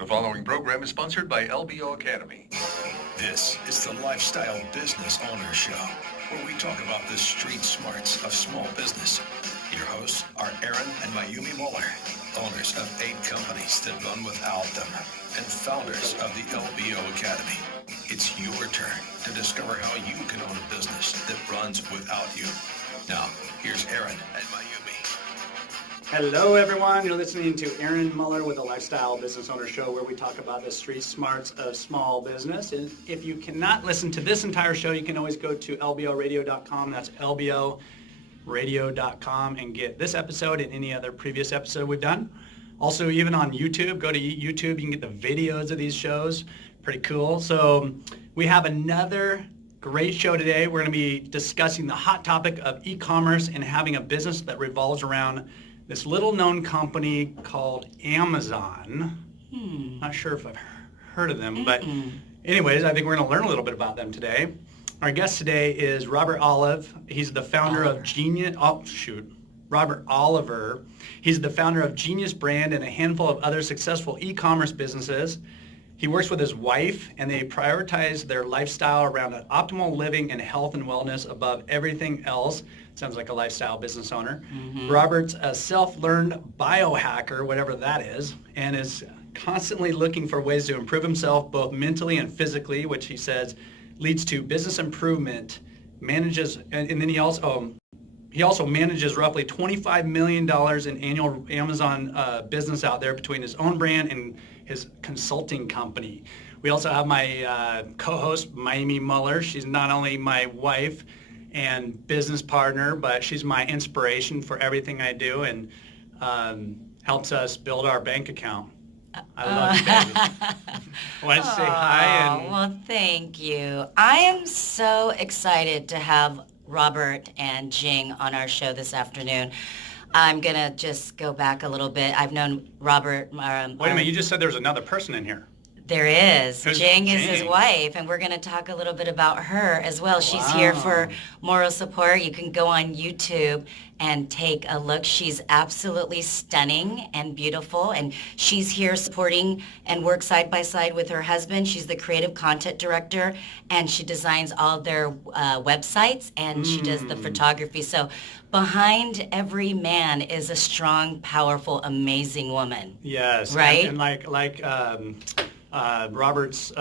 The following program is sponsored by LBO Academy. This is the Lifestyle Business Owner Show, where we talk about the street smarts of small business. Your hosts are Aaron and Mayumi Muller, owners of 8 companies that run without them, and founders of the LBO Academy. It's your turn to discover how you can own a business that runs without you. Now, here's Aaron and Mayumi. Hello, everyone. You're listening to Aaron Muller with the Lifestyle Business Owner Show, where we talk about the street smarts of small business. And if you cannot listen to this entire show, you can always go to lboradio.com. That's lboradio.com and get this episode and any other previous episode we've done. Also, even on YouTube, go to YouTube. You can get the videos of these shows. Pretty cool. So we have another great show today. We're going to be discussing the hot topic of e-commerce and having a business that revolves around this little known company called Amazon. Not sure if I've heard of them, but anyways, I think we're going to learn a little bit about them today. Our guest today is Robert Oliver. He's the founder of Robert Oliver. He's the founder of Genius Brand and a handful of other successful e-commerce businesses. He works with his wife, and they prioritize their lifestyle around an optimal living and health and wellness above everything else. Sounds like a lifestyle business owner. Robert's a self-learned biohacker, whatever that is, and is constantly looking for ways to improve himself both mentally and physically, which he says leads to business improvement. Manages, and then he also manages roughly $25 million in annual Amazon business out there between his own brand and his consulting company. We also have my co-host, Mayumi Muller. She's not only my wife and business partner, but she's my inspiration for everything I do and helps us build our bank account. I love you, baby. I wanted to say hi. Well, thank you. I am so excited to have Robert and Jing on our show this afternoon. I'm going to just go back a little bit. I've known Robert. Wait a minute, you just said there's another person in here. There is. Who's Jing is his Jing? wife, and we're going to talk a little bit about her as well. She's here for moral support. You can go on YouTube and take a look. She's absolutely stunning and beautiful, and she's here supporting and works side by side with her husband. She's the creative content director, and she designs all of their websites, and she does the photography. So behind every man is a strong, powerful, amazing woman. Yes. Right? And like Robert's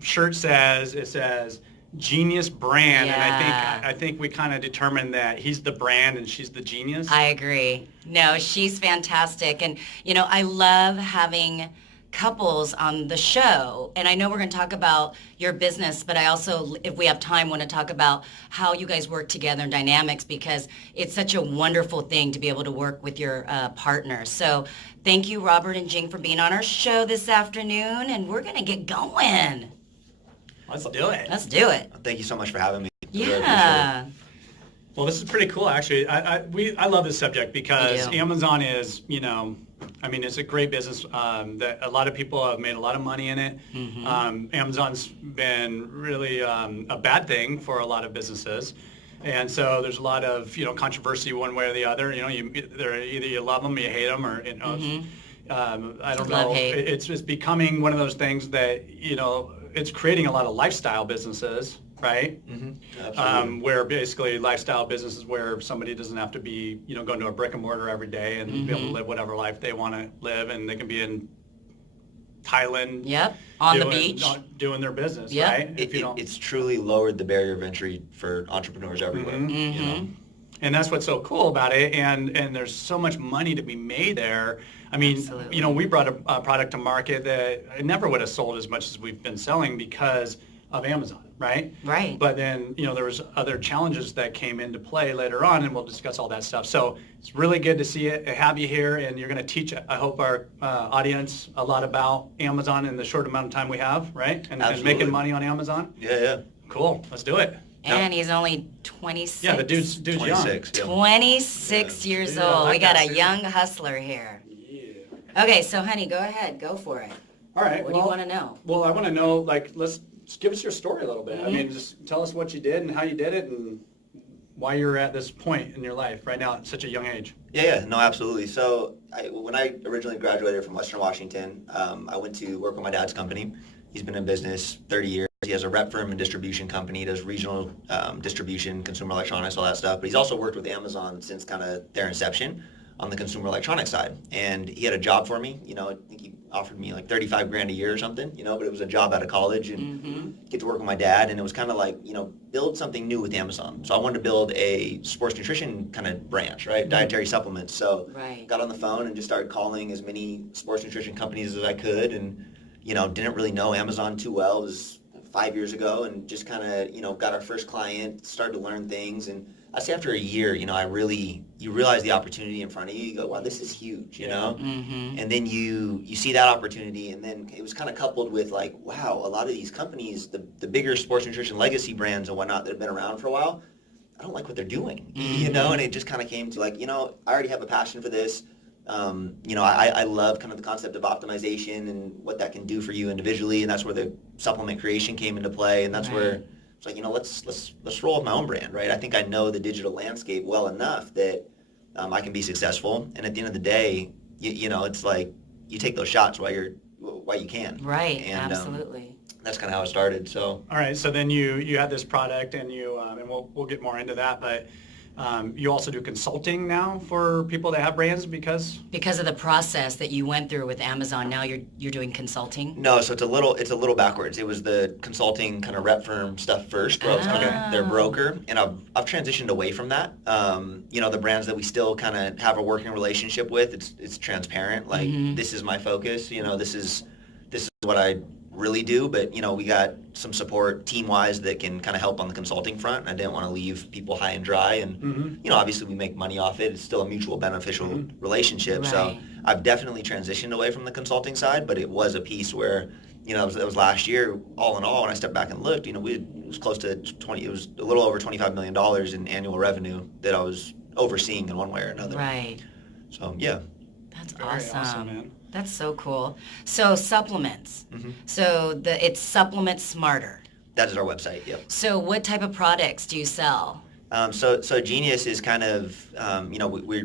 shirt says, it says Genius Brand, Yeah. and I think we kind of determined that he's the brand and she's the genius. I agree. No, she's fantastic. And, you know, I love having couples on the show. And I know we're going to talk about your business, but I also, if we have time, want to talk about how you guys work together and dynamics, because it's such a wonderful thing to be able to work with your partner. So thank you, Robert and Jing, for being on our show this afternoon. And we're going to get going. Let's do it. Let's do it. Thank you so much for having me. I really appreciate Yeah. Well, this is pretty cool, actually. I love this subject because Me too. Amazon is, it's a great business that a lot of people have made a lot of money in it. Amazon's been really a bad thing for a lot of businesses. And so there's a lot of, controversy one way or the other. Either you love them or you hate them, or, I don't know. Love, hate. It's just becoming one of those things that, it's creating a lot of lifestyle businesses, right? Absolutely. Where basically lifestyle businesses where somebody doesn't have to be, going to a brick and mortar every day and be able to live whatever life they want to live, and they can be in Thailand. Yep. On the doing- beach. doing their business, Yep. right? If you don't. It's truly lowered the barrier of entry for entrepreneurs everywhere. And that's what's so cool about it, and there's so much money to be made there. I mean, Absolutely. we brought a product to market that I never would have sold as much as we've been selling because of Amazon, right? Right. But then, there was other challenges that came into play later on, and we'll discuss all that stuff. So it's really good to see it, have you here, and you're going to teach, I hope, our audience a lot about Amazon in the short amount of time we have, right? And Absolutely. making money on Amazon. Yeah. Cool. Let's do it. And he's only 26. Yeah, the dude's 26. young. Yeah. 26 years Yeah, old. I We got got a you. young hustler here. Yeah. Okay, so honey, go ahead. Go for it. All right. What do you want to know? Well, I want to know, let's just give us your story a little bit. I mean, just tell us what you did and how you did it and why you're at this point in your life right now at such a young age. Yeah, no, absolutely. So when I originally graduated from Western Washington, I went to work with my dad's company. He's been in business 30 years. He has a rep firm and distribution company, does regional distribution, consumer electronics, all that stuff. But he's also worked with Amazon since kind of their inception on the consumer electronics side. And he had a job for me. I think he offered me like 35 grand a year or something, but it was a job out of college and get to work with my dad. And it was kind of like, build something new with Amazon. So I wanted to build a sports nutrition kind of branch, right? Dietary supplements. So got on the phone and just started calling as many sports nutrition companies as I could. And, didn't really know Amazon too well. It was 5 years ago, and just kind of, got our first client, started to learn things. And I say after a year, you realize the opportunity in front of you. You go, wow, this is huge, And then you see that opportunity, and then it was kind of coupled with like, wow, a lot of these companies, the bigger sports nutrition legacy brands and whatnot that have been around for a while, I don't like what they're doing, And it just kind of came to like, I already have a passion for this. I love kind of the concept of optimization and what that can do for you individually, and that's where the supplement creation came into play, and that's where it's like, let's roll with my own brand, right? I think I know the digital landscape well enough that I can be successful, and at the end of the day, it's like you take those shots while you can. Right, and, absolutely. That's kind of how it started. So. All right, so then you had this product, and and we'll get more into that, but. You also do consulting now for people that have brands because of the process that you went through with Amazon. Now you're doing consulting. No, so it's a little backwards. It was the consulting kind of rep firm stuff first, where I was kind of their broker, and I've transitioned away from that. The brands that we still kind of have a working relationship with, it's transparent. Like this is my focus. This is what I really do, but we got some support team-wise that can kind of help on the consulting front. I didn't want to leave people high and dry, and obviously we make money off it. It's still a mutual beneficial relationship. Right. So I've definitely transitioned away from the consulting side, but it was a piece where it was last year. All in all, when I stepped back and looked, it was close to 20. It was a little over $25 million in annual revenue that I was overseeing in one way or another. Right. So yeah. That's Very awesome, man. That's so cool. So supplements. So it's Supplement Smarter. That is our website. Yep. So what type of products do you sell? So Genius is kind of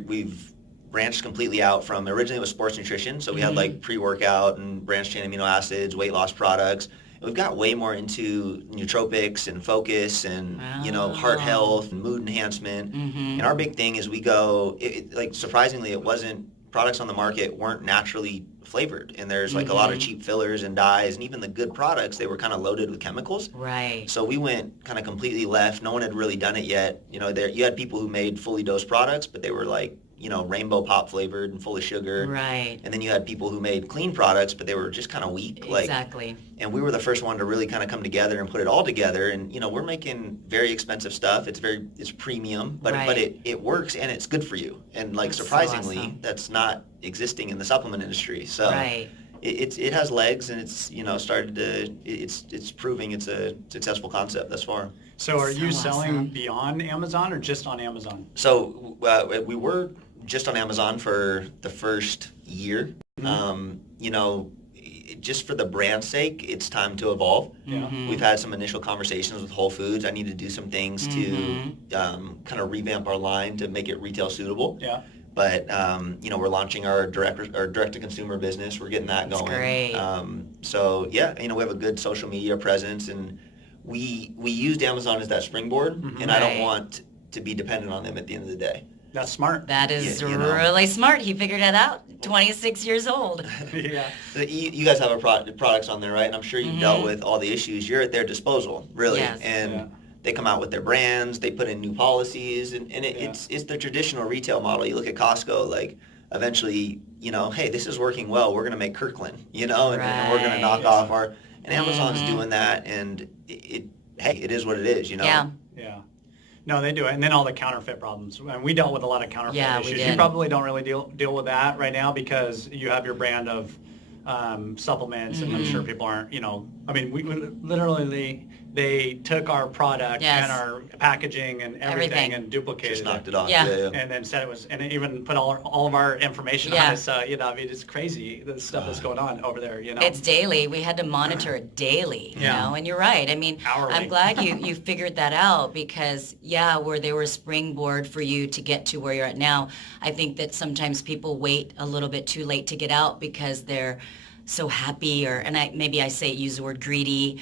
we've branched completely out from originally it was sports nutrition. So we had like pre-workout and branched chain amino acids, weight loss products. And we've got way more into nootropics and focus and heart health and mood enhancement. And our big thing is we go surprisingly it wasn't. Products on the market weren't naturally flavored, and there's like a lot of cheap fillers and dyes, and even the good products, they were kind of loaded with chemicals. Right. So we went kind of completely left. No one had really done it yet. You had people who made fully dosed products, but they were like, rainbow pop flavored and full of sugar. Right. And then you had people who made clean products, but they were just kind of weak. Exactly. And we were the first one to really kind of come together and put it all together. And, we're making very expensive stuff. It's premium, but it works and it's good for you. And That's surprisingly, so awesome. That's not existing in the supplement industry. So it has legs, and it's, it's proving it's a successful concept thus far. So are you So selling awesome. beyond Amazon or just on Amazon? So we were just on Amazon for the first year. Just for the brand's sake, it's time to evolve. Yeah. We've had some initial conversations with Whole Foods. I need to do some things to kind of revamp our line to make it retail suitable. Yeah. But we're launching our direct-to-consumer business. We're getting that going. Great. So yeah, we have a good social media presence, and we used Amazon as that springboard, and I don't want to be dependent on them at the end of the day. That's smart. That is Yeah, really smart. He figured it out. 26 years old. Yeah. You guys have products on there, right? And I'm sure you've dealt with all the issues. You're at their disposal, really. Yes. And they come out with their brands. They put in new policies, and it's the traditional retail model. You look at Costco, like eventually, hey, this is working well. We're going to make Kirkland, and we're going to knock off our. And Amazon's doing that, and it is what it is, Yeah. Yeah. No, they do it. And then all the counterfeit problems. And we dealt with a lot of counterfeit Yeah, we issues. did. You probably don't really deal with that right now because you have your brand of supplements, and I'm sure people aren't, I mean, we literally, they took our product Yes. and our packaging and everything Everything. and duplicated Just knocked it off. Yeah. and then said it was, and it even put all of our information Yeah. on it. So, you know, I mean, it's crazy, the stuff that's going on over there, you know? It's daily. We had to monitor it daily, you Yeah. know, and you're right. I mean, Hourly. I'm glad you figured that out because, yeah, where they were a springboard for you to get to where you're at now. I think that sometimes people wait a little bit too late to get out because they're so happy maybe I use the word greedy.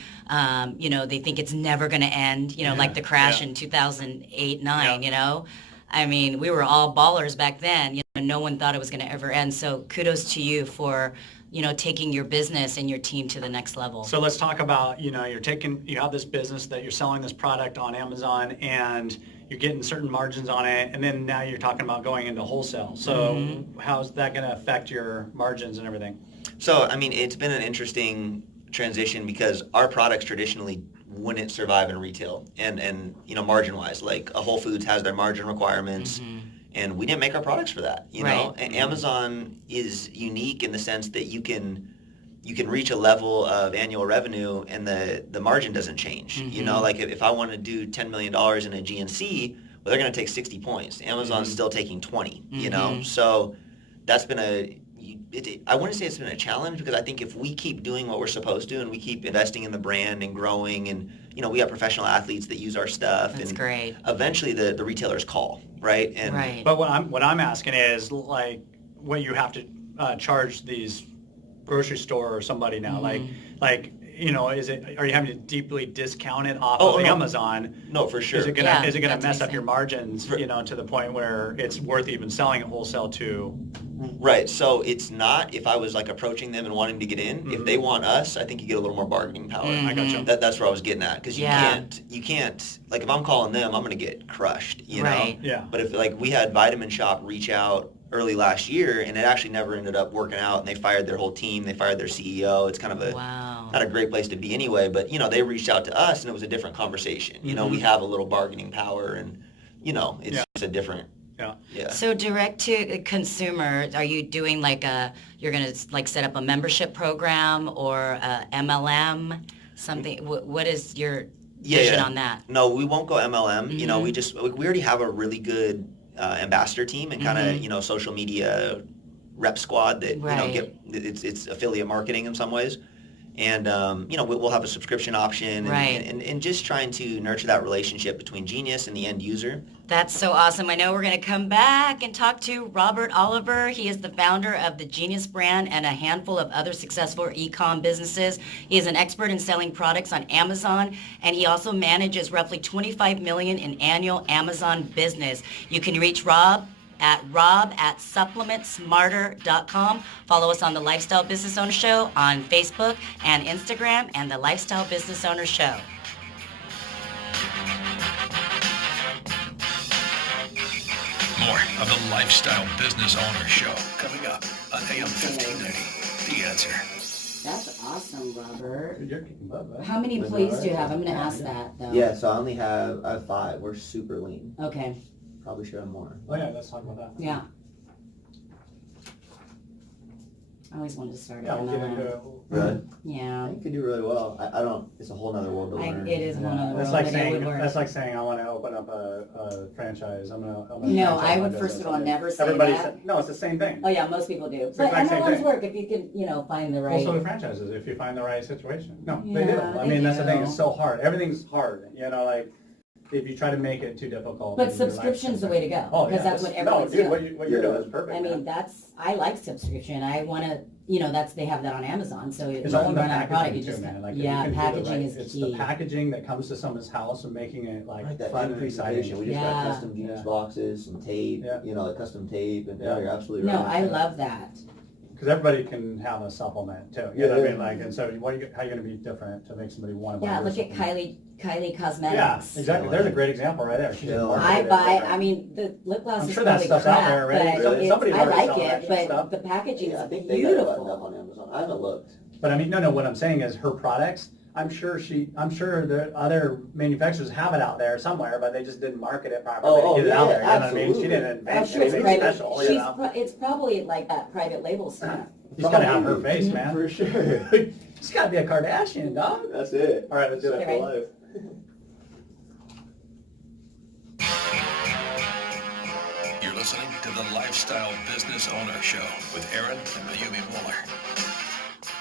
You know, they think it's never going to end, you know, like the crash in 2008, 9, Yeah. you know. I mean, we were all ballers back then. You know, no one thought it was going to ever end. So kudos to you for, you know, taking your business and your team to the next level. So let's talk about, you know, you have this business that you're selling this product on Amazon and you're getting certain margins on it, and then now you're talking about going into wholesale. So how's that going to affect your margins and everything? So, I mean, it's been an interesting transition because our products traditionally wouldn't survive in retail and you know, margin-wise. Like a Whole Foods has their margin requirements, and we didn't make our products for that, you know? And Amazon is unique in the sense that you can reach a level of annual revenue and the margin doesn't change. You know, like if I want to do $10 million in a GNC, well, they're going to take 60 points. Amazon's still taking 20, you know? So that's been I wouldn't say it's been a challenge because I think if we keep doing what we're supposed to and we keep investing in the brand and growing and, you know, we have professional athletes that use our stuff. That's and great. Eventually the retailers call, right? And Right. But what I'm asking is like what you have to charge these grocery store or somebody now, like you know, are you having to deeply discount it off of no. Amazon? No, for sure. Is it gonna Yeah, is it gonna that's mess what up I'm your saying. margins, you know, to the point where it's worth even selling it wholesale to? Right. So it's not if I was like approaching them and wanting to get in. If they want us, I think you get a little more bargaining power. I gotcha. That's where I was getting at because Yeah. you can't like if I'm calling them, I'm gonna get crushed. You Right. know. Yeah. But if like we had Vitamin Shop reach out early last year and it actually never ended up working out and they fired their whole team, they fired their CEO. It's kind of a Wow. not a great place to be anyway. But you know they reached out to us and it was a different conversation. You know we have a little bargaining power and you know it's just a different. Yeah. Yeah. So direct to consumer, are you doing like you're going to like set up a membership program or a MLM, something? What is your vision on that? No, we won't go MLM. You know, we already have a really good ambassador team and kind of, you know, social media rep squad that, Right. you know, it's affiliate marketing in some ways. And, you know, we'll have a subscription option Right. and just trying to nurture that relationship between Genius and the end user. That's so awesome. I know we're going to come back and talk to Robert Oliver. He is the founder of the Genius brand and a handful of other successful e-com businesses. He is an expert in selling products on Amazon, and he also manages roughly $25 million in annual Amazon business. You can reach Rob at supplementsmarter.com. Follow us on the Lifestyle Business Owner Show on Facebook and Instagram and the Lifestyle Business Owner Show. More of the Lifestyle Business Owner Show coming up on AM 1590. The Answer. That's awesome, Robert. You're kicking butt, right? How many employees do you have? I'm going to ask that, though. Yeah, so I have 5. We're super lean. Okay. Probably should have more. Oh yeah, let's talk about that. Yeah. I always wanted to start Yeah, an we'll get MLM. into Really? Yeah. You could do really well. I don't, it's a whole nother world to learn. It is one of the That's world, like but it would saying work. I want to open up a franchise. I'm gonna No, franchise I my would first business. of all never say Everybody that. said, no, it's the same thing. Oh yeah, most people do. It's the But exact same MLMs thing. work if you can, find the right. Also the franchises, if you find the right situation. No, they do. Yeah, I they mean, that's the thing. do. It's so hard. Everything's hard. You know, like if you try to make it too difficult. But then your life's subscription's the gonna- way to go. Oh, Because yeah, that's what no, everyone's dude, doing. what you're doing is perfect. I mean, man. I like subscription. I want to, they have that on Amazon. So if It's you all in the run out of product, packaging you too, just, man. Like, if you yeah, can do the packaging right- is It's key. the packaging that comes to someone's house and making it like Right, that fun and presentation. exciting. We just got Yeah. custom Genius Yeah. boxes, some tape, Yeah. you know, like custom tape, and Yeah. you're absolutely No, right. I love that. Because everybody can have a supplement too. You know what I Yeah. mean? Like, and so how are you going to be different to make somebody want to buy Yeah, your look at supplement? Kylie Cosmetics. Yeah, exactly. There's a great example right there. She just Yeah. marketed I it. buy, I mean, the lip gloss I'm is sure that probably stuff's crap, out there already. but Really? it's, Somebody's I already like selling it, that but stuff. the packaging Yeah, I is think they got it buttoned up beautiful. on Amazon. I haven't looked. But I mean, no, what I'm saying is her products, I'm sure the other manufacturers have it out there somewhere, but they just didn't market it properly Oh, to get it out yeah, there. You know what I mean? She absolutely. didn't I'm invent sure it's anything private. special, you know? It's probably like that private label stuff. She's got to have her face, man. For sure. She's got to be a Kardashian, dog. That's it. All right, let's do that for life. You're listening to the Lifestyle Business Owner Show with Aaron and Mayumi Muller.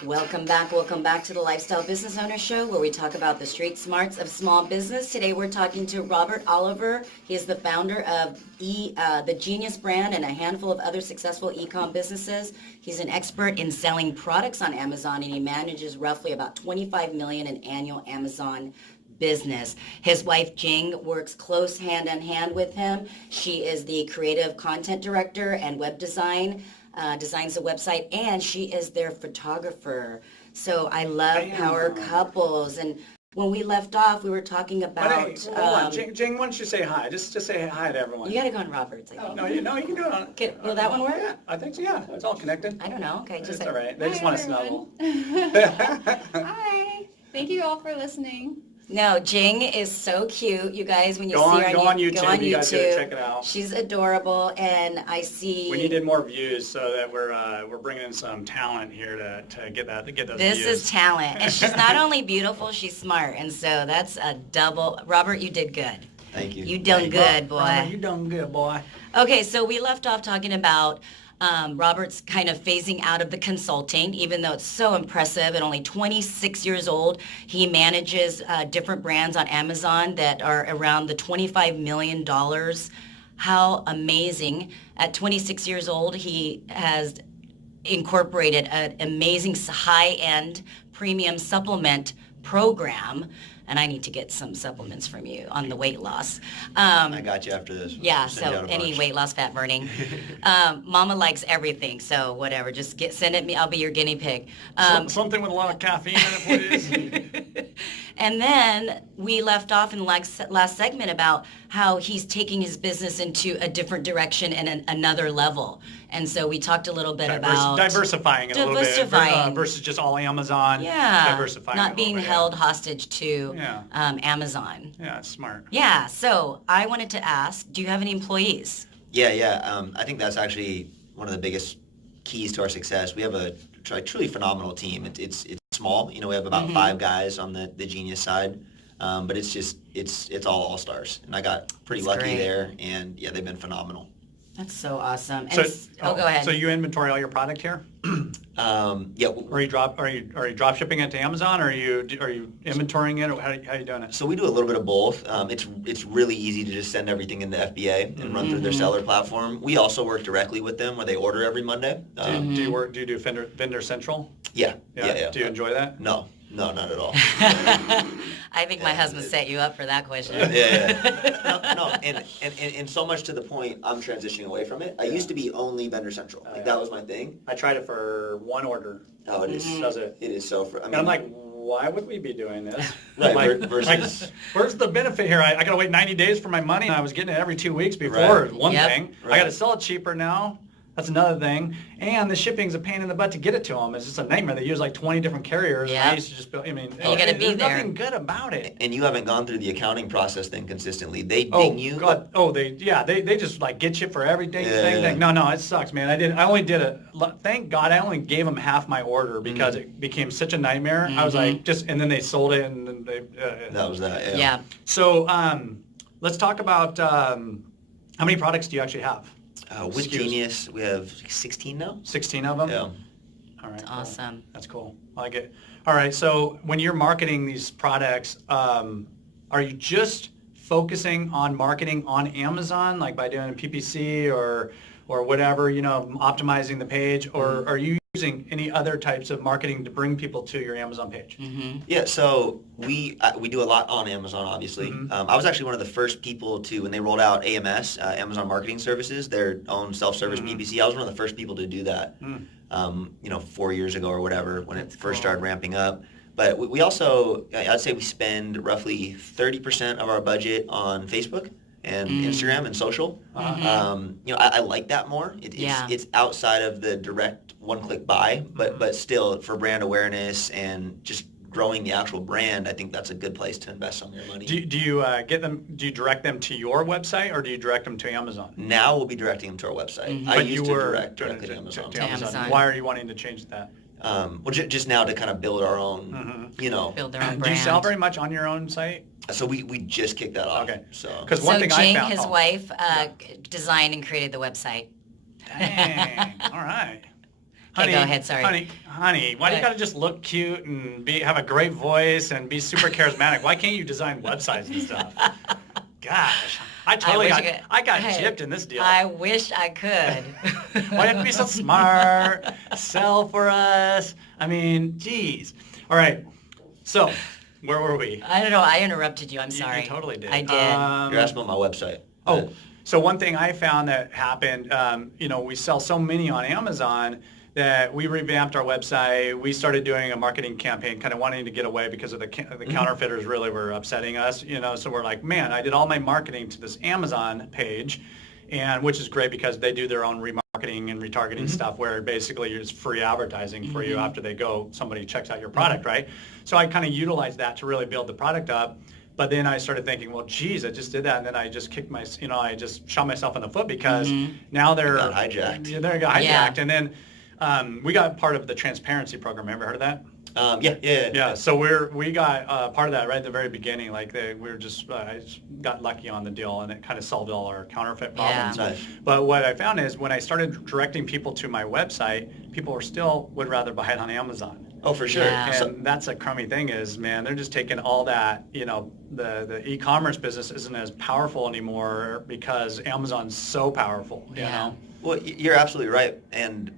Welcome back to the Lifestyle Business Owner Show, where we talk about the street smarts of small business. Today we're talking to Robert Oliver. He is the founder of the Genius brand and a handful of other successful e-com businesses. He's an expert in selling products on Amazon, and he manages roughly about $25 million in annual Amazon business. His wife Jing works close hand in hand with him. She is the creative content director and web designs the website, and she is their photographer. So I love power couples. And when we left off, we were talking about. But hey, hold on. Jing, why don't you say hi? Just say hi to everyone. You got to go on Robert's. I think. No, you can do it on. Okay, will that one work? Yeah, I think so. Yeah, it's all connected. I don't know. Okay, just It's say. all right. They just want to snuggle. Hi. Thank you all for listening. No, Jing is so cute, you guys. When you Go see her, on YouTube. Go on You guys gotta YouTube. check it out. She's adorable, and I see. We needed more views, so that we're bringing in some talent here to get those This views. is talent, and she's not only beautiful, she's smart, and so that's a double. Robert, you did good. Thank you. You done good, boy. Robert, you done good, boy. Okay, so we left off talking about Robert's kind of phasing out of the consulting, even though it's so impressive. At only 26 years old, he manages different brands on Amazon that are around the $25 million. How amazing. At 26 years old, he has incorporated an amazing high-end premium supplement program. And I need to get some supplements from you on the weight loss. I got you after this. Yeah, Send you so out a any bunch. weight loss, fat burning. Mama likes everything, so whatever. Just send it me. I'll be your guinea pig. Something with a lot of caffeine in it, please. And then we left off in the last segment about how he's taking his business into a different direction and another level. And so we talked a little bit about diversifying it a little bit Diversifying. versus just all Amazon. yeah, Diversifying not it a being little bit, held hostage to Yeah. Amazon. Yeah, it's smart. Yeah, so I wanted to ask, do you have any employees? Yeah. I think that's actually one of the biggest keys to our success. We have a truly phenomenal team. It's small. You know, we have about 5 guys on the Genius side, but it's all stars. And I got pretty That's lucky great. there, and yeah, they've been phenomenal. That's so awesome. And So, go ahead. So you inventory all your product here? Yeah. Or are you drop shipping it to Amazon, or are you inventorying it, or how are you doing it? So we do a little bit of both. It's really easy to just send everything into FBA and run through their seller platform. We also work directly with them where they order every Monday. Do you do vendor central? Yeah. Do you enjoy that? No, not at all. I think my husband set you up for that question. Yeah. No, and so much to the point, I'm transitioning away from it. I used to be only vendor central. Like that was my thing. I tried it for one order. Oh, it is. Does it? It is so. And I'm like, why would we be doing this? Right, Like, versus- where's the benefit here? I got to wait 90 days for my money. I was getting it every 2 weeks before. Right. One Yep. thing. I Right. got to sell it cheaper now. That's another thing. And the shipping's a pain in the butt to get it to them. It's just a nightmare. They use like 20 different carriers. And I Yep. used to just, I mean, You gotta be there's there. nothing good about it. And you haven't gone through the accounting process then consistently. They Oh ding you. God! Oh, they just like get you for everything. Yeah. No, it sucks, man. I only did it. Thank God, I only gave them half my order because it became such a nightmare. I was like, and then they sold it, and then they. That was that. Yeah. Yeah. So let's talk about how many products do you actually have? With Excuse. Genius, we have 16 now. 16 of them. Yeah. All right. cool. Awesome. That's cool. I like it. All right. So when you're marketing these products, are you just focusing on marketing on Amazon, like by doing PPC or whatever, optimizing the page, or are you using any other types of marketing to bring people to your Amazon page? Yeah, so we do a lot on Amazon, obviously. I was actually one of the first people to, when they rolled out AMS, Amazon Marketing Services, their own self-service PPC, I was one of the first people to do that, 4 years ago or whatever, when it first started ramping up. But we also, I'd say we spend roughly 30% of our budget on Facebook and Instagram and social. I like that more. It's outside of the direct one-click buy, but still for brand awareness and just growing the actual brand, I think that's a good place to invest some of your money. Do you do you direct them to your website, or do you direct them to Amazon? Now we'll be directing them to our website. I But used you to were direct doing directly it to Amazon. To Amazon. Why are you wanting to change that? just now to kind of build our own, Build their own brand. Do you sell very much on your own site? So we just kicked that off. Okay. So Because So one thing I Jing, found. his wife, designed and created the website. Dang. All right. Okay, go ahead, sorry. Honey, why do you Go gotta just look cute and have a great voice and be super charismatic? Why can't you design websites and stuff? Gosh, I totally wish got, you could- I got Hey, gypped in this deal. I wish I could. Why do you have to be so smart? Sell for us. I mean, geez. All right. So, where were we? I don't know. I interrupted you. I'm You sorry. totally did. I did. you're asking about my website. Oh, so one thing I found that happened, we sell so many on Amazon that we revamped our website. We started doing a marketing campaign, kind of wanting to get away because of the counterfeiters really were upsetting us, So we're like, man, I did all my marketing to this Amazon page, and which is great because they do their own remarketing and retargeting stuff where basically it's free advertising for you after somebody checks out your product, right? So I kind of utilized that to really build the product up. But then I started thinking, well, geez, I just did that, and then I just I just shot myself in the foot because now they're Got hijacked. Yeah, they got hijacked, Yeah. and then we got part of the transparency program. Ever heard of that? Yeah. So we got part of that right at the very beginning. Like I just got lucky on the deal, and it kind of solved all our counterfeit problems. Nice. But what I found is when I started directing people to my website, people would rather buy it on Amazon. Oh, for sure. Yeah. And that's a crummy thing is, man, they're just taking all that, the e-commerce business isn't as powerful anymore because Amazon's so powerful, you Yeah. know? Well, you're absolutely right. And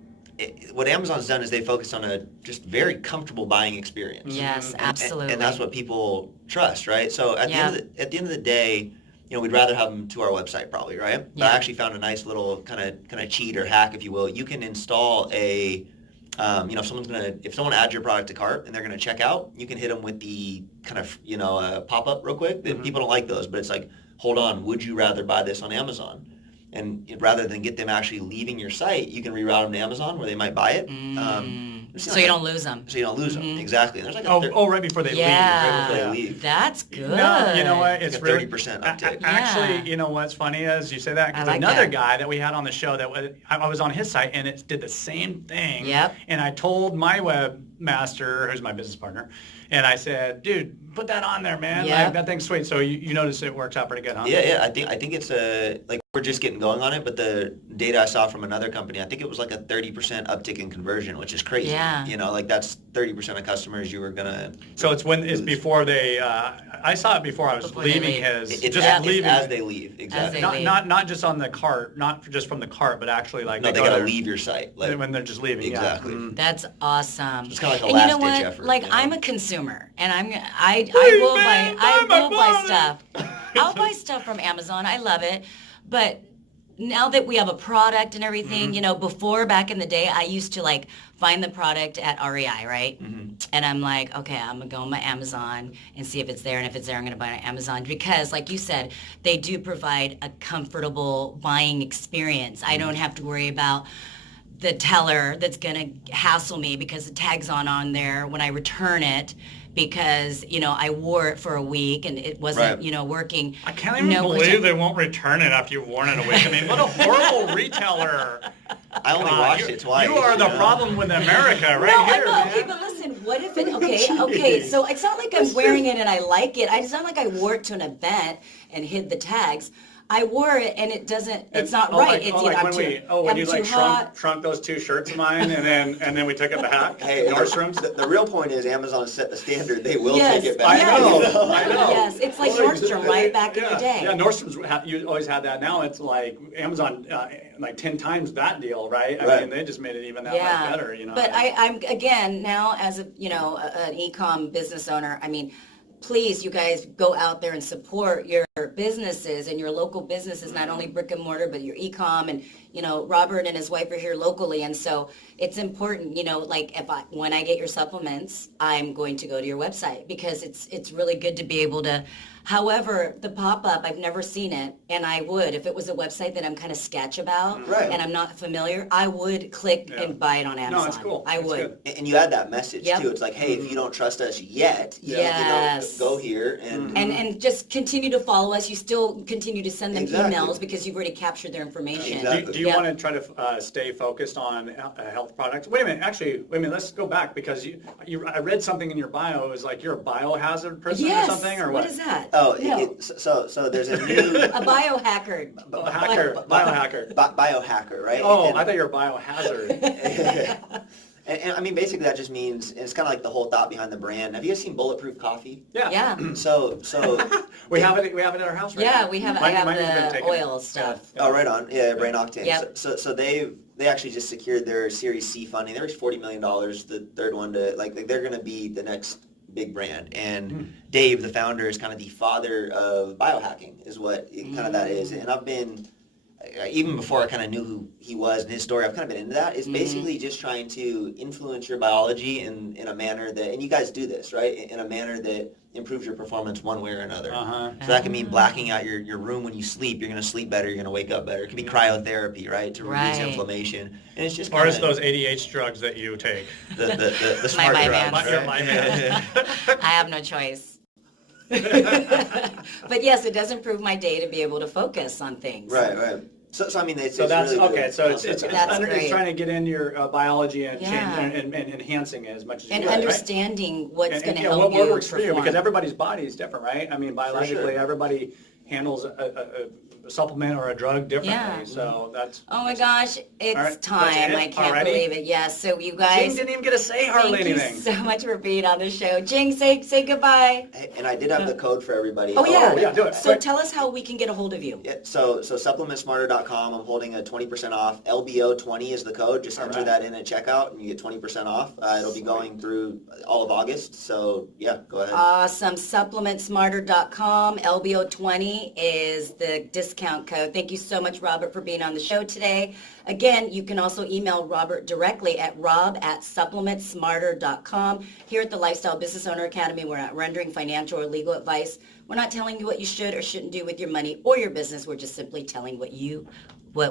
what Amazon's done is they focused on a just very comfortable buying experience. Yes, And- absolutely. And that's what people trust, right? So at the end of the day, we'd rather have them to our website probably, right? But Yeah. I actually found a nice little kind of cheat or hack, if you will. You can install if someone adds your product to cart and they're going to check out, you can hit them with the kind of, pop-up real quick. People don't like those, but it's like, hold on, would you rather buy this on Amazon? And rather than get them actually leaving your site, you can reroute them to Amazon where they might buy it. So you don't lose them. So you don't lose them, exactly. And there's like a Oh, right before they Yeah. right before they leave. leave. That's good. No, you know what? It's It's a really 30% uptick. Actually, Yeah. you know what's funny is you say that because I like another that. guy that we had on the show I was on his site and it did the same thing. Yep. And I told my webmaster, who's my business partner, and I said, dude, put that on there, man. Yep. Like that thing's sweet. So you notice it works out pretty good, huh? Yeah. I think it's like we're just getting going on it, but the data I saw from another company, I think it was like a 30% uptick in conversion, which is crazy. Yeah. Like that's 30% of customers you were gonna. So it's before they. I saw it before I was Before they leaving leave. his. It's just leaving. as they leave, exactly. they leave. Not just on the cart, not just from the cart, but actually like No, they go gotta there leave your site. Like, when they're just leaving. exactly. Yeah. Mm. That's awesome. It's kinda like a and you know last-ditch what? effort, Like you know? I'm a consumer, and I Please, will man, buy buy my stuff. I'll buy stuff from Amazon. I love it, but now that we have a product and everything, before back in the day, I used to like find the product at REI, right? And I'm like, okay, I'm gonna go on my Amazon and see if it's there, and if it's there, I'm gonna buy it on Amazon because, like you said, they do provide a comfortable buying experience. I don't have to worry about the teller that's gonna hassle me because the tag's on there when I return it because I wore it for a week and it wasn't Right. working. I can't even believe they won't return it after you've worn it a week. I mean, what a horrible retailer. I only watched it twice. You are the problem with America right No, here, I know. man. Okay, but listen, what if it? Okay. So it's not like I'm wearing it and I like it. It's not like I wore it to an event and hid the tags. I wore it and it doesn't. It's not right. It's either I'm when I'm you too like hot. shrunk those two shirts of mine, and then we took it back. Hey, Nordstrom's. the real point is Amazon set the standard. They will Yes, take it back. I know. yes. I know. Yes, it's like Nordstrom, right, back in the day. Yeah, Nordstrom's you always had that. Now it's like Amazon, like 10 times that deal, right? I Right. mean, they just made it even that much better, But I'm again now as an e-com business owner. I mean, please, you guys go out there and support your businesses and your local businesses, not only brick and mortar, but your e-com. And Robert and his wife are here locally, and so it's important. Like when I get your supplements, I'm going to go to your website because it's really good to be able to. However, the pop-up, I've never seen it, and I would, if it was a website that I'm kind of sketch about Right. and I'm not familiar, I would click and buy it on Amazon. No, it's cool. I It's would. good. And you add that message Yep. too. It's like, hey, if you don't trust us yet, Yes. go here and And just continue to follow us. You still continue to send them Exactly. emails because you've already captured their information. Exactly. Do you Yeah. want to try to stay focused on health products? Wait a minute, let's go back because I read something in your bio. It was like you're a biohazard person Yes. or something, or What is that? Oh, No. so there's a new A biohacker. biohacker, right? Oh, And- I thought you were a biohazard. and I mean, basically that just means, and it's kind of like the whole thought behind the brand. Have you guys seen Bulletproof Coffee? Yeah. Yeah. So We have it at our house right Yeah, now. we have. I Mine- have mine has been the taken. oil stuff. Oh, right on. Yeah, Brain Octane. Yep. So they actually just secured their Series C funding. They raised $40 million, the third one to like they're going to be the next big brand. And Dave, the founder, is kind of the father of biohacking, is what kind of that is. And I've been, even before I kind of knew who he was and his story, I've kind of been into that. It's basically just trying to influence your biology in a manner that, and you guys do this, right? In a manner that improves your performance one way or another. So that can mean blacking out your room when you sleep. You're going to sleep better. You're going to wake up better. It can be cryotherapy, right? To reduce Right. inflammation. And it's just Or kind it's of those ADH drugs that you take. the smart My drugs, man. Your right? my man. I have no choice. But yes, it does improve my day to be able to focus on things. Right. So I mean, it's So that's really okay. good So it's concept. That's it's great. trying to get in your biology and Yeah. change and enhancing it as much as And you can, right? understanding what's going to you know, help what you works for you, perform. because everybody's body is different, right? I mean, biologically, sure. everybody handles a supplement or a drug differently. Yeah. So that's. Oh my gosh, it's All right, time. that's it? I can't Already? believe it. Yes, so you Jing guys, didn't even get to say hardly thank anything. you so much for being on the show. Jing, say goodbye. Hey, and I did have the code for everybody. Oh yeah. yeah, do it. So Quick. tell us how we can get a hold of you. Yeah, so supplementsmarter.com, I'm holding a 20% off. LBO20 is the code. Just enter right. that in at checkout and you get 20% off. It'll be going through all of August. So yeah, go ahead. Awesome. Supplementsmarter.com. LBO20 is the discount code. Thank you so much, Robert, for being on the show today. Again, you can also email Robert directly at rob@supplementsmarter.com. Here at the Lifestyle Business Owner Academy, we're not rendering financial or legal advice. We're not telling you what you should or shouldn't do with your money or your business. We're just simply telling what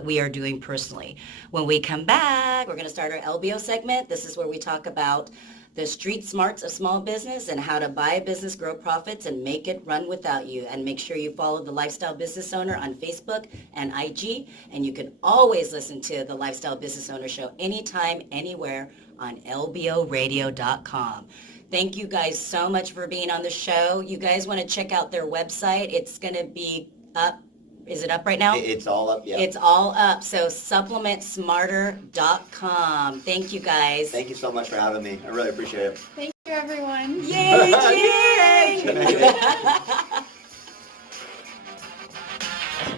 we are doing personally. When we come back, we're going to start our LBO segment. This is where we talk about the street smarts of small business and how to buy a business, grow profits, and make it run without you. And make sure you follow the Lifestyle Business Owner on Facebook and IG. And you can always listen to the Lifestyle Business Owner Show anytime, anywhere on lboradio.com. Thank you guys so much for being on the show. You guys want to check out their website. It's going to be up. Is it up right now? It's all up, yeah. It's all up. So supplementsmarter.com. Thank you guys. Thank you so much for having me. I really appreciate it. Thank you, everyone. Yay, Jing!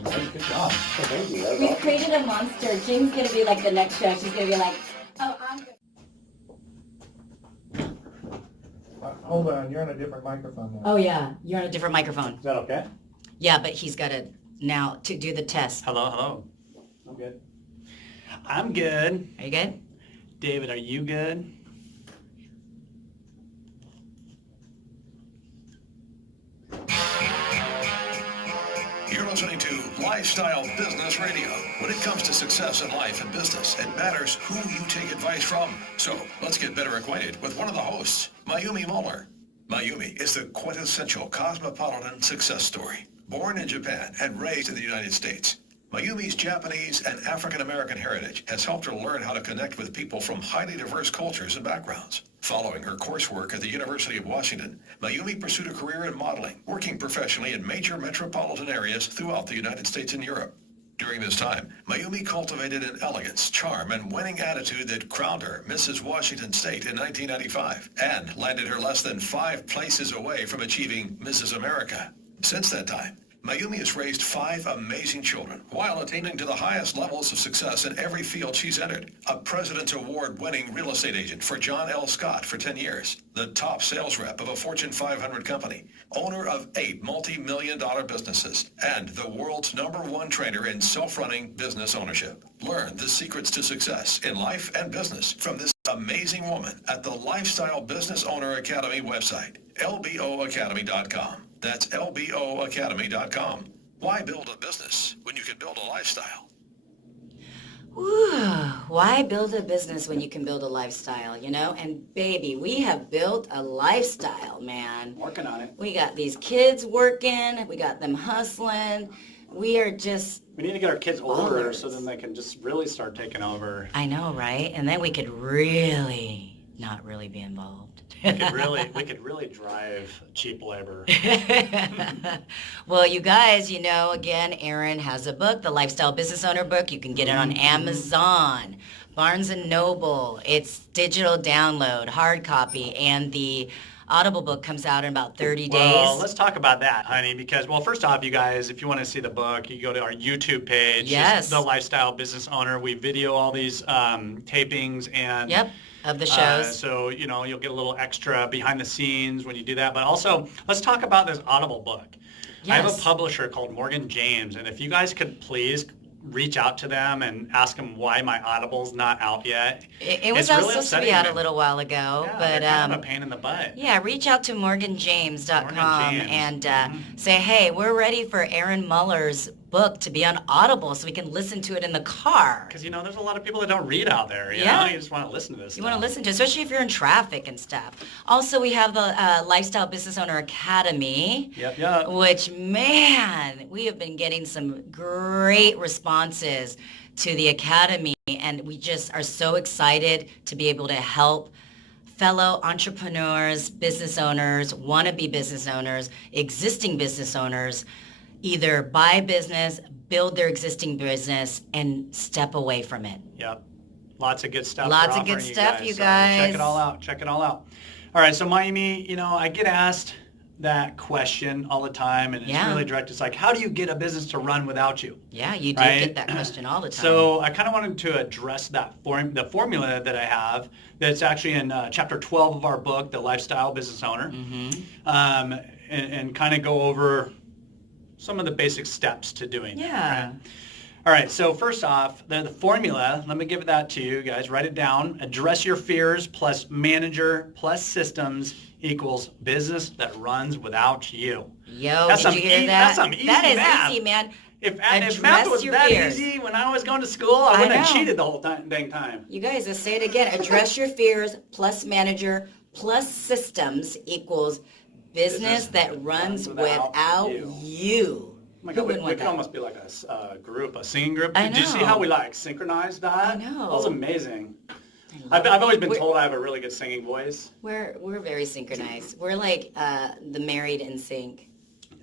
Good job. Thank you. That was We've awesome. created a monster. Jing's going to be like the next show. She's going to be like, Oh, I'm good. Hold on, you're on a different microphone now. oh yeah, you're on a different microphone. Is that okay? Yeah, but he's got to now to do the test. Hello. I'm good. I'm good. Are you good? David, are you good? You're listening to Lifestyle Business Radio. When it comes to success in life and business, it matters who you take advice from. So let's get better acquainted with one of the hosts, Mayumi Muller. Mayumi is the quintessential cosmopolitan success story. Born in Japan and raised in the United States, Mayumi's Japanese and African-American heritage has helped her learn how to connect with people from highly diverse cultures and backgrounds. Following her coursework at the University of Washington, Mayumi pursued a career in modeling, working professionally in major metropolitan areas throughout the United States and Europe. During this time, Mayumi cultivated an elegance, charm, and winning attitude that crowned her Mrs. Washington State in 1995 and landed her less than 5 places away from achieving Mrs. America. Since that time, Mayumi has raised 5 amazing children while attaining to the highest levels of success in every field she's entered. A President's Award-winning real estate agent for John L. Scott for 10 years, the top sales rep of a Fortune 500 company, owner of 8 multi-million-dollar businesses, and the world's #1 trainer in self-running business ownership. Learn the secrets to success in life and business from this amazing woman at the Lifestyle Business Owner Academy website, lboacademy.com. That's lboacademy.com. Why build a business when you can build a lifestyle? Ooh, why build a business when you can build a lifestyle, you know? And baby, we have built a lifestyle, man. Working on it. We got these kids working, we got them hustling, We are just, We need to get our kids older Ballers. so then they can just really start taking over. I know, right? And then we could really not really be involved. We could really drive cheap labor. Well, you guys, again, Aaron has a book, the Lifestyle Business Owner book. You can get it on Amazon, Barnes & Noble. It's digital download, hard copy, and the Audible book comes out in about 30 days. Well, let's talk about that, honey, because, well, first off, you guys, if you want to see the book, you go to our YouTube page. Yes. It's The Lifestyle Business Owner. We video all these tapings and... Yep, of the shows. So, you'll get a little extra behind the scenes when you do that. But also, let's talk about this Audible book. I have a Yes. publisher called Morgan James, and if you guys could please reach out to them and ask them why my Audible's not out yet. It was It's really supposed to be upsetting out a me. little while ago, Yeah, but they're kind of a pain in the butt. yeah, reach out to morganjames.com Morgan James. and say, hey, we're ready for Aaron Muller's book to be on Audible so we can listen to it in the car. Because, there's a lot of people that don't read out there. You Yeah. know? You just want to listen to this You stuff. want to listen to it, especially if you're in traffic and stuff. Also, we have the Lifestyle Business Owner Academy, Yep. which, man, we have been getting some great responses to the Academy, and we just are so excited to be able to help fellow entrepreneurs, business owners, wannabe business owners, existing business owners, either buy business, build their existing business, and step away from it. Yep. Lots of good stuff. Lots we're of good offering stuff, you So guys. check it all out. Check it all out. All right. So Mayumi, I get asked that question all the time, and it's Yeah. really direct. It's like, how do you get a business to run without you? Yeah, you do Right? get that question all the time. So I kind of wanted to address that the formula that I have that's actually in chapter 12 of our book, The Lifestyle Business Owner, and kind of go over some of the basic steps to doing Yeah. that. Right? All right, so first off, the formula, let me give that to you guys. Write it down. Address your fears plus manager plus systems equals business that runs without you. Yo, That's did some you hear ea- that? that's some easy That is math. easy, man. If Address math was your that fears. easy when I was going to school, I wouldn't have know. cheated the whole dang time. You guys, let's say it again. Address your fears plus manager plus systems equals business that runs without you. Oh my Who God, wouldn't we want could that? almost be like a group, a singing group. I Did you see know. how we synchronized that? I know. That was amazing. I've always been We're- told I have a really good singing voice. We're very synchronized. We're like the married in sync.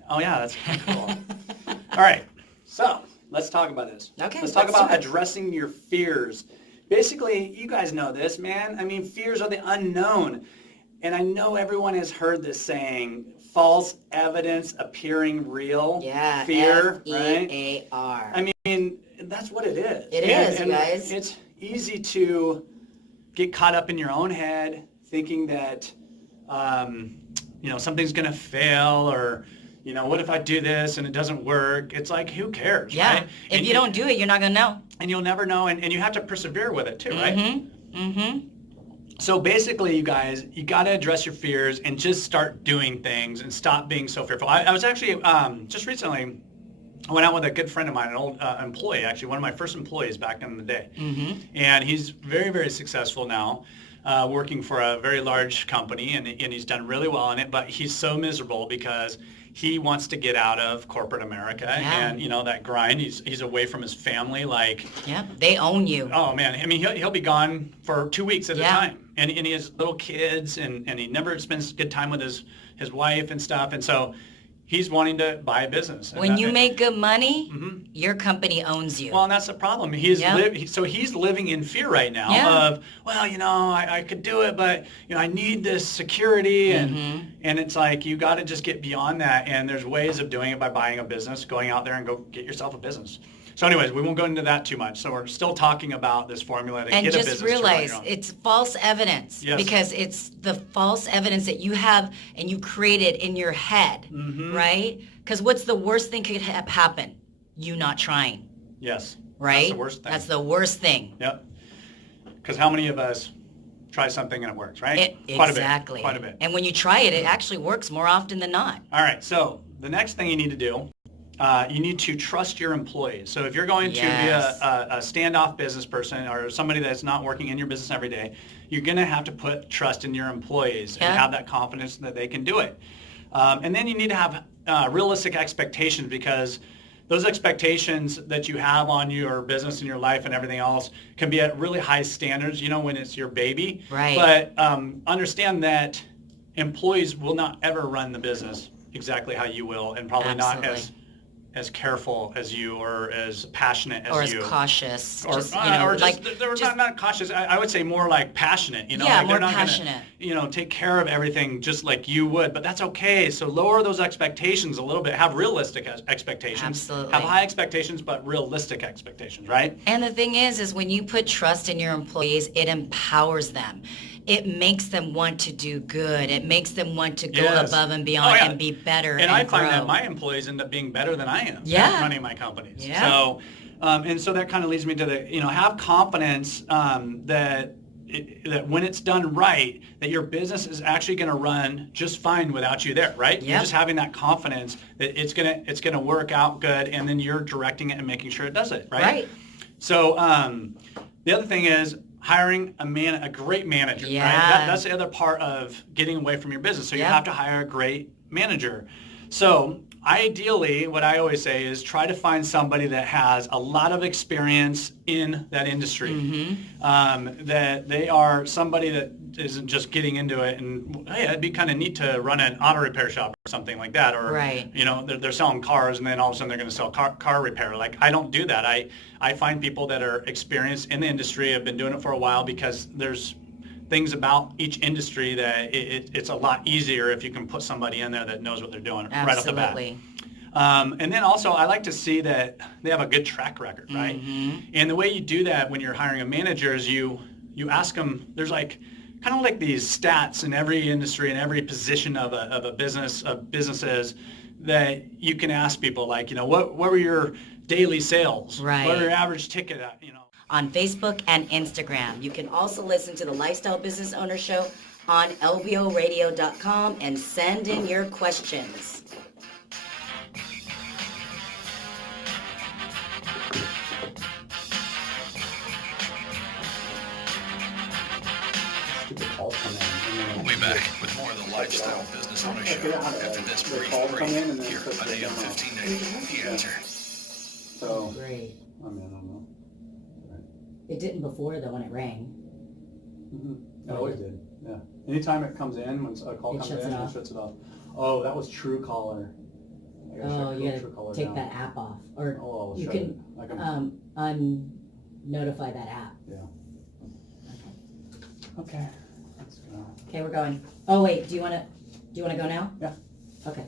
Oh yeah, that's kind of cool. All right, so let's talk about this. Okay, Let's talk let's about do it. addressing your fears. Basically, you guys know this, man. I mean, fears are the unknown. And I know everyone has heard this saying, false evidence appearing real. Yeah, Fear, right? F-E-A-R. I mean, that's what it is. It is, you guys. It's easy to get caught up in your own head thinking that, something's going to fail or, what if I do this and it doesn't work? It's like, who cares, Yeah. right? If And you don't do it, you're not going to know. And you'll never know, and you have to persevere with it too, right? Mm-hmm. So basically, you guys, you got to address your fears and just start doing things and stop being so fearful. I was actually, just recently, I went out with a good friend of mine, an old employee, actually, one of my first employees back in the day. Mm-hmm. And he's very, very successful now, working for a very large company, and he's done really well in it, but he's so miserable because he wants to get out of corporate America Yeah. and, that grind. He's away from his family, like, Yeah, they own you. oh man, I mean, he'll be gone for 2 weeks at Yeah. a time. And he has little kids, and he never spends good time with his wife and stuff. And so he's wanting to buy a business. And When you make good money, Mhm. your company owns you. Well, and that's the problem. Yeah. So he's living in fear right now Yeah. of, well, I could do it, but I need this security, Mm-hmm. and it's like you got to just get beyond that. And there's ways of doing it by buying a business, going out there and go get yourself a business. So, anyways, we won't go into that too much. So we're still talking about this formula to And get a just business to run realize your own. it's false evidence Yes. because it's the false evidence that you have and you created in your head, Mhm. right? Because what's the worst thing could happen? You not trying, Yes. right? That's the worst thing. That's the worst thing. Yep. Because how many of us try something and it works, right? Exactly. Quite a bit. And when you try it, it actually works more often than not. All right. So the next thing you need to do, you need to trust your employees. So if you're going to be Yes. a standoff business person or somebody that's not working in your business every day, you're going to have to put trust in your employees Yeah. and have that confidence that they can do it. And then you need to have realistic expectations because those expectations that you have on your business and your life and everything else can be at really high standards, when it's your baby. Right. But understand that employees will not ever run the business exactly how you will, and probably not as careful as you, or as passionate as you. Or as cautious. Or, they're not cautious. I would say more like passionate, Yeah, like more they're not passionate. Gonna, take care of everything just like you would, but that's okay. So lower those expectations a little bit. Have realistic expectations. Absolutely. Have high expectations, but realistic expectations, right? And the thing is when you put trust in your employees, it empowers them. It makes them want to do good. It makes them want to go above and beyond and be better and I find grow. that my employees end up being better than I am Yeah. at running my companies. Yeah. So, and so that kind of leads me to the, have confidence that when it's done right, that your business is actually going to run just fine without you there, right? Yep. You're just having that confidence that it's gonna work out good, and then you're directing it and making sure it does it, right? Right. So the other thing is hiring a great manager, Yeah. right? That's the other part of getting away from your business. So you Yep. have to hire a great manager. So ideally, what I always say is try to find somebody that has a lot of experience in that industry. Mm-hmm. That they are somebody that isn't just getting into it and, hey, it'd be kind of neat to run an auto repair shop or something like that. Or, Right. they're selling cars and then all of a sudden they're going to sell car repair. Like, I don't do that. I find people that are experienced in the industry, have been doing it for a while, because there's things about each industry that it's a lot easier if you can put somebody in there that knows what they're doing right off the bat. Absolutely. And then also, I like to see that they have a good track record, right? Mm-hmm. And the way you do that when you're hiring a manager is you ask them, there's kind of like these stats in every industry and every position of a business, of businesses, that you can ask people, like, what were your daily sales? Right. What are your average ticket at, On Facebook and Instagram. You can also listen to the Lifestyle Business Owner Show on lboradio.com and send in your questions. We'll be back with more of the Lifestyle Business Owner Show after this brief break here on AM 1580. The Answer. So, Great. I don't know. It didn't before, though, when it rang. It always did, yeah. Anytime it comes in, when a call It comes shuts in, it it off. shuts it off. Oh, that was Truecaller. I gotta Oh, shut you Truecaller gotta take down. that app off, or Oh, I'll you shut can it. I can, un-notify that app. yeah. Okay, let's go. Okay, we're going. Oh wait, do you wanna go now? Yeah. Okay.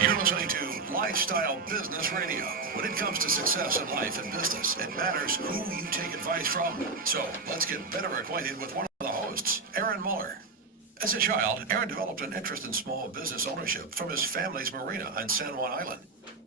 You're listening to Lifestyle Business Radio. When it comes to success in life and business, it matters who you take advice from. So let's get better acquainted with one of the hosts, Aaron Muller. As a child, Aaron developed an interest in small business ownership from his family's marina on San Juan Island.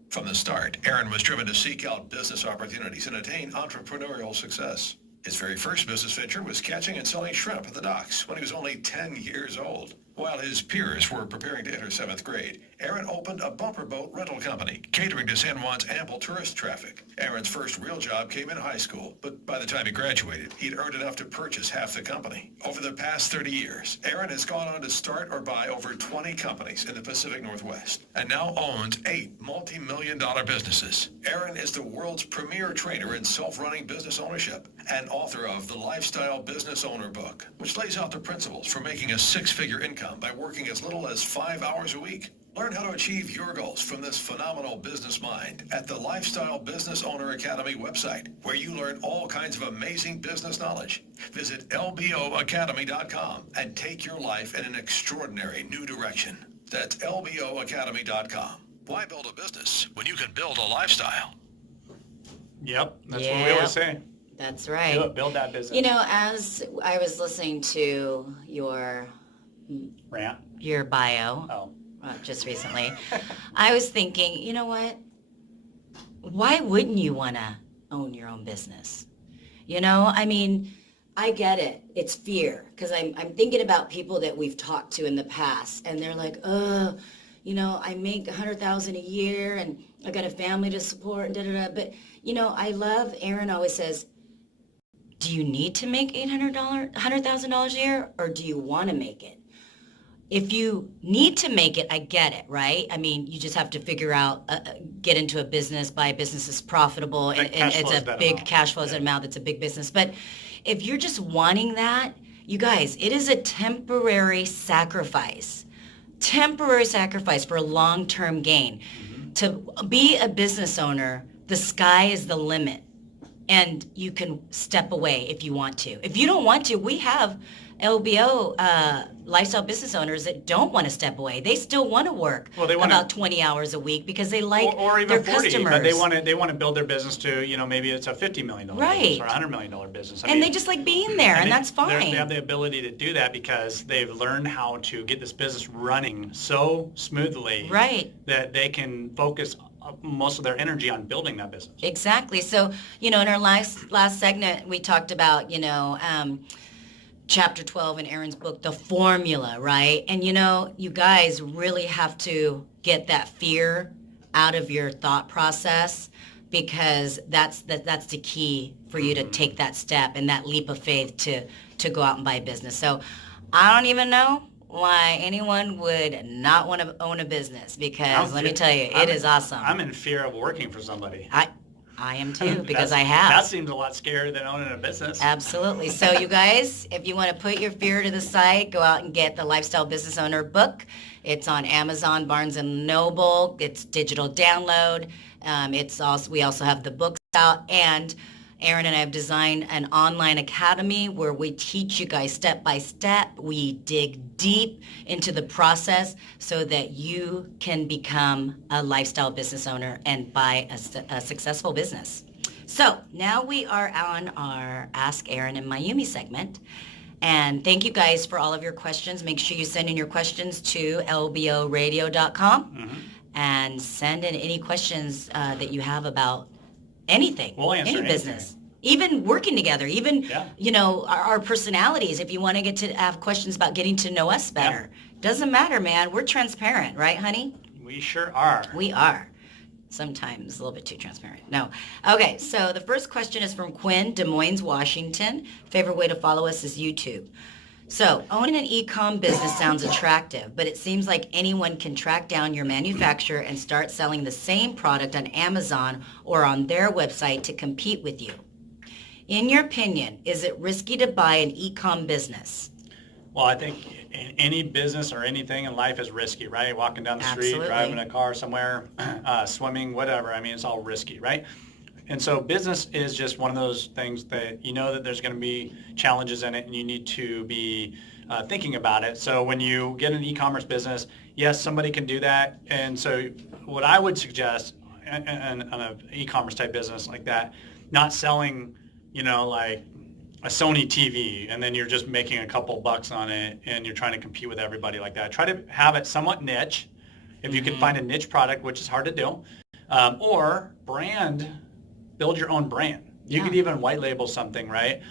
From the start, Aaron was driven to seek out business opportunities and attain entrepreneurial success. His very first business venture was catching and selling shrimp at the docks when he was only 10 years old. While his peers were preparing to enter 7th grade, Aaron opened a bumper boat rental company, catering to San Juan's ample tourist traffic. Aaron's first real job came in high school, but by the time he graduated, he'd earned enough to purchase half the company. Over the past 30 years, Aaron has gone on to start or buy over 20 companies in the Pacific Northwest, and now owns 8 multi-million-dollar businesses. Aaron is the world's premier trainer in self-running business ownership and author of the Lifestyle Business Owner book, which lays out the principles for making a 6-figure income by working as little as 5 hours a week. Learn how to achieve your goals from this phenomenal business mind at the Lifestyle Business Owner Academy website, where you learn all kinds of amazing business knowledge. Visit lboacademy.com and take your life in an extraordinary new direction. That's lboacademy.com. Why build a business when you can build a lifestyle? Yep, that's what we always say. That's right. Do it, build that business. You know, as I was listening to your Rant. bio Oh. just recently, I was thinking, you know what? Why wouldn't you want to own your own business? You know, I mean, I get it. It's fear, because I'm thinking about people that we've talked to in the past, and they're like, you know, I make $100,000 a year, and I got a family to support, and da-da-da. But, you know, I love, Aaron always says, do you need to make $100,000 a year, or do you want to make it? if you need to make it, I get it, right? I mean, you just have to figure out, get into a business, buy a business that's profitable, and it's a big cash flows amount that's a big business. But if you're just wanting that, you guys, it is a temporary sacrifice for a long-term gain. To be a business owner, the sky is the limit, and you can step away if you want to. If you don't want to, we have LBO lifestyle business owners that don't want to step away. They still want to work about 20 hours a week because they like or even their 40, customers. but they want to build their business to, maybe it's a $50 million business or a $100 million business. And they just like being there, and that's fine. They have the ability to do that because they've learned how to get this business running so smoothly that they can focus most of their energy on building that business. Exactly. So, in our last segment, we talked about, Chapter 12 in Aaron's book, The Formula, right? And you guys really have to get that fear out of your thought process, because that's the key for you to take that step and that leap of faith to go out and buy a business. So I don't even know why anyone would not want to own a business, because let me tell you, it is awesome. I'm in fear of working for somebody. I am too, because I have. That seems a lot scarier than owning a business. Absolutely. So you guys, if you want to put your fear to the side, go out and get the Lifestyle Business Owner book. It's on Amazon, Barnes & Noble. It's digital download. We also have the books out, and Aaron and I have designed an online academy where we teach you guys step by step. We dig deep into the process so that you can become a lifestyle business owner and buy a successful business. So now we are on our Ask Aaron and Mayumi segment. And thank you guys for all of your questions. Make sure you send in your questions to lboradio.com and send in any questions that you have about anything, we'll answer any business, even working together, even, our personalities. If you want to get to have questions about getting to know us better, doesn't matter, man. We're transparent, right, honey? We sure are. We are. Sometimes a little bit too transparent. No. Okay, so the first question is from Quinn, Des Moines, Washington. Favorite way to follow us is YouTube. So, owning an e-com business sounds attractive, but it seems like anyone can track down your manufacturer and start selling the same product on Amazon or on their website to compete with you. In your opinion, is it risky to buy an e-com business? Well, I think any business or anything in life is risky, right? Walking down the street, driving a car somewhere, swimming, whatever. I mean, it's all risky, right? And so business is just one of those things that that there's going to be challenges in it, and you need to be thinking about it. So when you get an e-commerce business, yes, somebody can do that. And so what I would suggest on an e-commerce type business like that, not selling, like a Sony TV, and then you're just making a couple bucks on it, and you're trying to compete with everybody like that. Try to have it somewhat niche, if you can find a niche product, which is hard to do, or build your own brand. You could even white label something, right?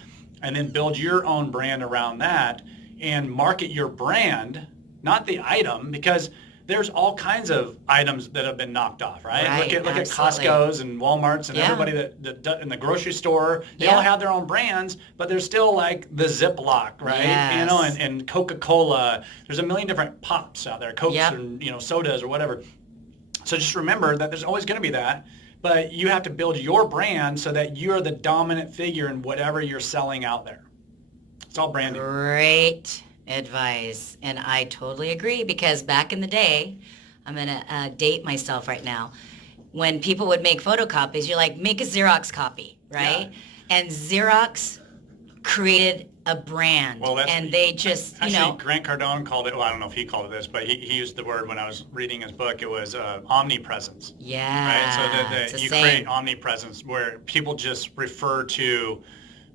And then build your own brand around that and market your brand, not the item, because there's all kinds of items that have been knocked off, right? Look at Costco's and Walmart's and everybody that in the grocery store. They all have their own brands, but they're still like the Ziploc, right? Yes. And Coca-Cola. There's a million different pops out there, Cokes and sodas or whatever. So just remember that there's always going to be that, but you have to build your brand so that you're the dominant figure in whatever you're selling out there. It's all branding. Great advice, and I totally agree, because back in the day, I'm going to date myself right now, when people would make photocopies, you're like, make a Xerox copy, right? And Xerox created a brand, and they just, Actually, Grant Cardone called it, well, I don't know if he called it this, but he used the word when I was reading his book, it was omnipresence. Yeah. Right? So that you create omnipresence where people just refer to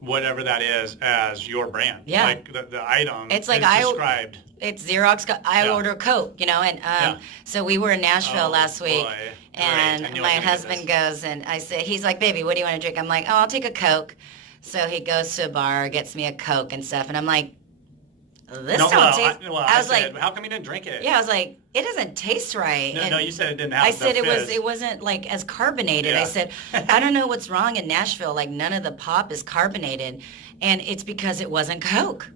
whatever that is as your brand. Yeah. Like the item it's like is described. It's Xerox. I order Coke, and so we were in Nashville last week, boy. and my husband goes, and he's like, baby, what do you want to drink? I'm like, oh, I'll take a Coke. So he goes to a bar, gets me a Coke and stuff, and I'm like, this don't taste. I was like, how come you didn't drink it? Yeah, I was like, it doesn't taste right. No, you said it didn't have I said fizz. it wasn't like as carbonated. Yeah. I said, I don't know what's wrong in Nashville. Like none of the pop is carbonated, and it's because it wasn't Coke.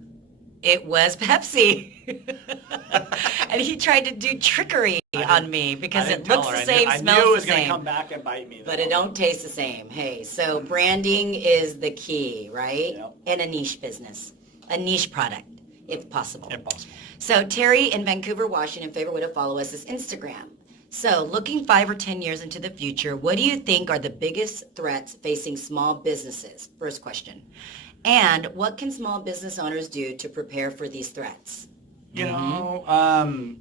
It was Pepsi. And he tried to do trickery on me because I it didn't tell looks her. the same, I smells knew it the was going to same. come back and bite me. But though. it don't taste the same. Hey, so branding is the key, right? Yep. In a niche business, a niche product, if possible. If possible. So Terry in Vancouver, Washington, favorite way to follow us is Instagram. So looking 5 or 10 years into the future, what do you think are the biggest threats facing small businesses? First question. And what can small business owners do to prepare for these threats? You know,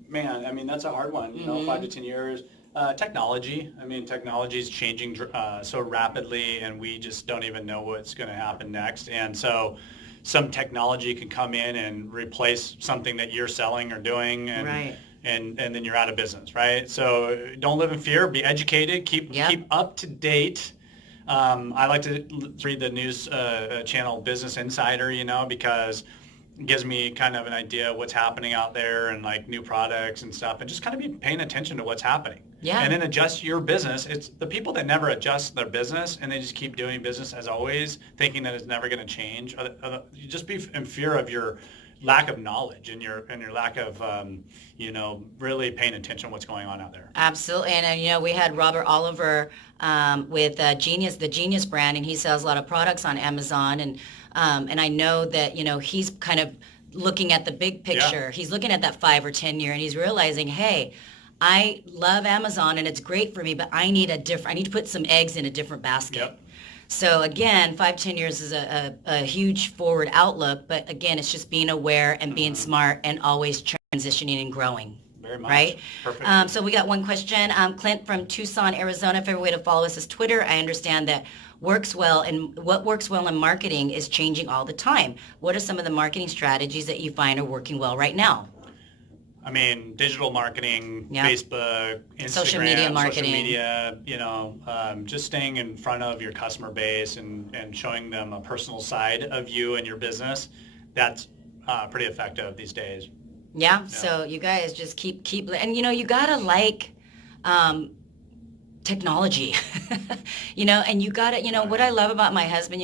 man, I mean, that's a hard one, you know, 5 to 10 years. Technology, I mean, technology is changing so rapidly, and we just don't even know what's going to happen next. And so some technology can come in and replace something that you're selling or doing, and Right. and then you're out of business, right? So don't live in fear, be educated, keep up to date. I like to read the news channel Business Insider, you know, because it gives me kind of an idea of what's happening out there and like new products and stuff, and just kind of be paying attention to what's happening. Yeah. And then adjust your business. It's the people that never adjust their business and they just keep doing business as always, thinking that it's never going to change. You just be in fear of your lack of knowledge and your lack of you know, really paying attention to what's going on out there. Absolutely. And you know, we had Robert Oliver with the Genius brand, and he sells a lot of products on Amazon. And I know that, you know, he's kind of looking at the big picture. Yeah. He's looking at that 5 or 10 year, and he's realizing, hey, I love Amazon and it's great for me, but I need to put some eggs in a different basket. Yep. So again, 5, 10 years is a huge forward outlook, but again, it's just being aware and being smart and always transitioning and growing. Very much. Right? Perfect. So we got one question. Clint from Tucson, Arizona. Favorite way to follow us is Twitter. I understand that what works well in marketing is changing all the time. What are some of the marketing strategies that you find are working well right now? I mean, digital marketing, Yeah. Facebook, Instagram, Social media marketing. social media, you know, just staying in front of your customer base and showing them a personal side of you and your business. That's pretty effective these days. Yeah. So you guys just keep, and you know, you gotta like technology, you know, and you gotta, you know, what I love about my husband, you